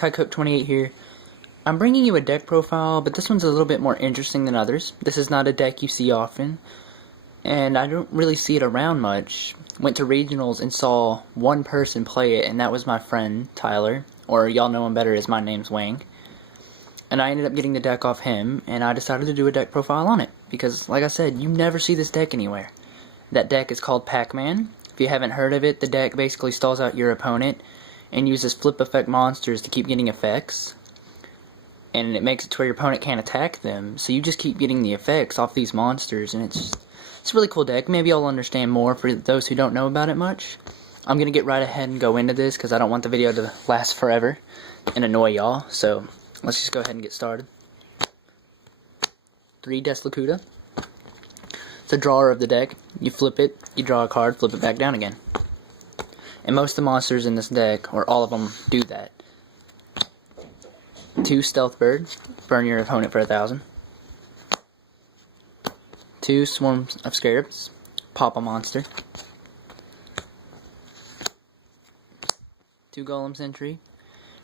TyCook28 here. I'm bringing you a deck profile, but this one's a little bit more interesting than others. This is not a deck you see often, and I don't really see it around much. Went to regionals and saw one person play it, and that was my friend Tyler, or y'all know him better as my name's Wang. And I ended up getting the deck off him, and I decided to do a deck profile on it, because like I said, you never see this deck anywhere. That deck is called Pac-Man. If you haven't heard of it, the deck basically stalls out your opponent and uses flip effect monsters to keep getting effects, and it makes it to where your opponent can't attack them, so you just keep getting the effects off these monsters, and it's a really cool deck. Maybe you'll understand more for those who don't know about it much. I'm gonna get right ahead and go into this because I don't want the video to last forever and annoy y'all, so let's just go ahead and get started. 3 Deslakuta. It's a drawer of the deck. You flip it, you draw a card, flip it back down again. And most of the monsters in this deck, or all of them, do that. 2 Stealth Bird, burn your opponent for 1,000. 2 Swarms of Scarabs, pop a monster. 2 Golem Sentry.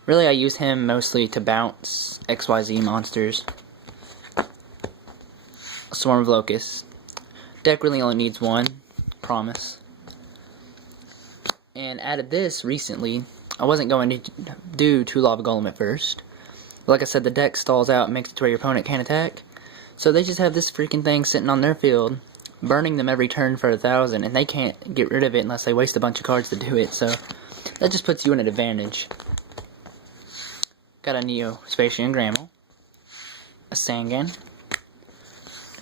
Really, I use him mostly to bounce XYZ monsters. A Swarm of Locusts. Deck really only needs 1, promise. And added this recently. I wasn't going to do 2 Lava Golem at first. Like I said, the deck stalls out and makes it to where your opponent can't attack. So they just have this freaking thing sitting on their field, burning them every turn for 1,000, and they can't get rid of it unless they waste a bunch of cards to do it. So that just puts you in an advantage. Got a Neo Spacian Grammel, a Sangan,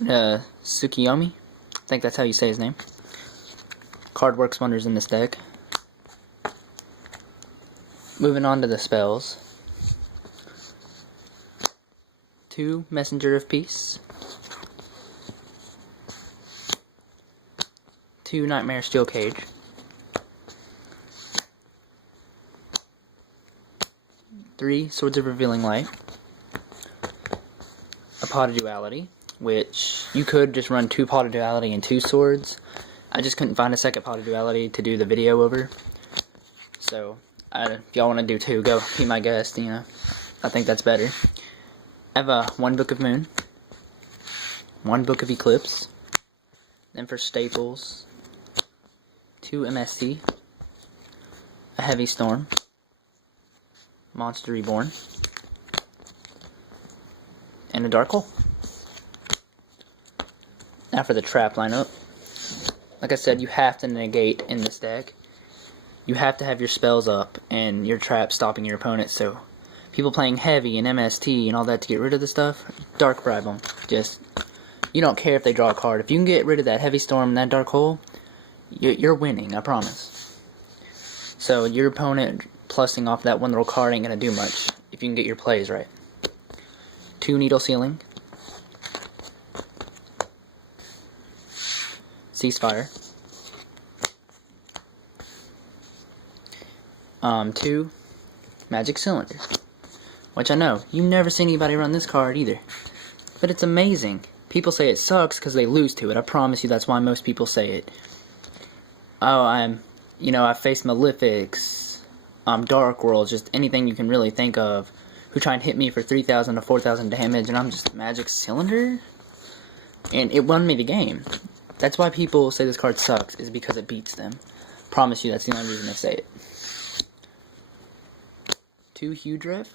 a Tsukiyomi. I think that's how you say his name. Card works wonders in this deck. Moving on to the spells. 2 Messenger of Peace. 2 Nightmare Steel Cage. 3 Swords of Revealing Light. A Pot of Duality, which you could just run 2 Pot of Duality and 2 swords. I just couldn't find a second Pot of Duality to do the video over. So if y'all want to do 2, go be my guest, you know. I think that's better. I have 1 Book of Moon, 1 Book of Eclipse, then for staples, 2 MST, a Heavy Storm, Monster Reborn, and a Dark Hole. Now for the trap lineup. Like I said, you have to negate in this deck. You have to have your spells up and your traps stopping your opponent, so people playing heavy and MST and all that to get rid of the stuff, dark bribe them. Just, you don't care if they draw a card. If you can get rid of that Heavy Storm and that Dark Hole, you're winning, I promise. So your opponent plussing off that one little card ain't going to do much if you can get your plays right. 2 Needle Sealing. Ceasefire. 2 Magic Cylinder. Which I know, you never see anybody run this card either. But it's amazing. People say it sucks because they lose to it. I promise you that's why most people say it. Oh, I faced Malefics, Dark World, just anything you can really think of, who try and hit me for 3,000 to 4,000 damage, and I'm just Magic Cylinder? And it won me the game. That's why people say this card sucks, is because it beats them. Promise you that's the only reason they say it. 2 Huge Rev.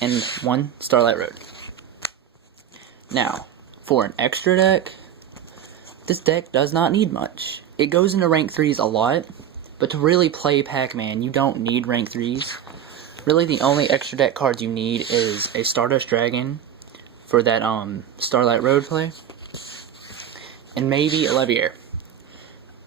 And 1 Starlight Road. Now, for an extra deck, this deck does not need much. It goes into rank 3s a lot, but to really play Pac-Man, you don't need rank 3s. Really, the only extra deck cards you need is a Stardust Dragon for that Starlight Road play, and maybe a Leviair.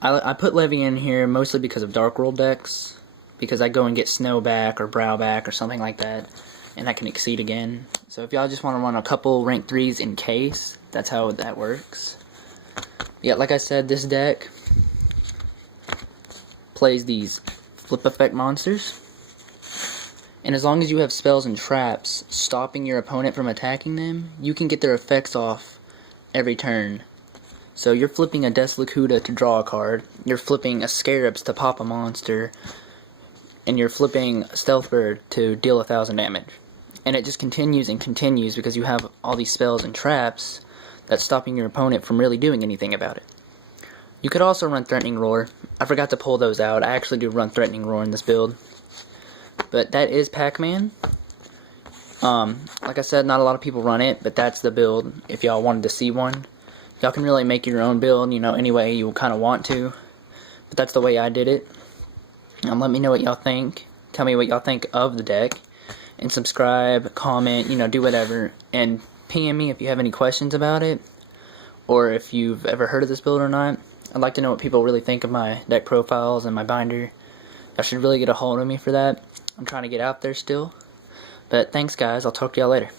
I put Levy in here mostly because of Dark World decks, because I go and get Snow back or Brow back or something like that, and I can exceed again. So if y'all just want to run a couple rank 3s in case, that's how that works. Yeah, like I said, this deck plays these flip effect monsters, and as long as you have spells and traps stopping your opponent from attacking them, you can get their effects off every turn. So you're flipping a Deslakuta to draw a card, you're flipping a Scarabs to pop a monster, and you're flipping Stealth Bird to deal 1,000 damage. And it just continues and continues because you have all these spells and traps that's stopping your opponent from really doing anything about it. You could also run Threatening Roar. I forgot to pull those out. I actually do run Threatening Roar in this build. But that is Pac-Man. Like I said, not a lot of people run it, but that's the build if y'all wanted to see one. Y'all can really make your own build, any way you kind of want to. But that's the way I did it. Let me know what y'all think. Tell me what y'all think of the deck. And subscribe, comment, do whatever. And PM me if you have any questions about it. Or if you've ever heard of this build or not. I'd like to know what people really think of my deck profiles and my binder. Y'all should really get a hold of me for that. I'm trying to get out there still. But thanks guys, I'll talk to y'all later.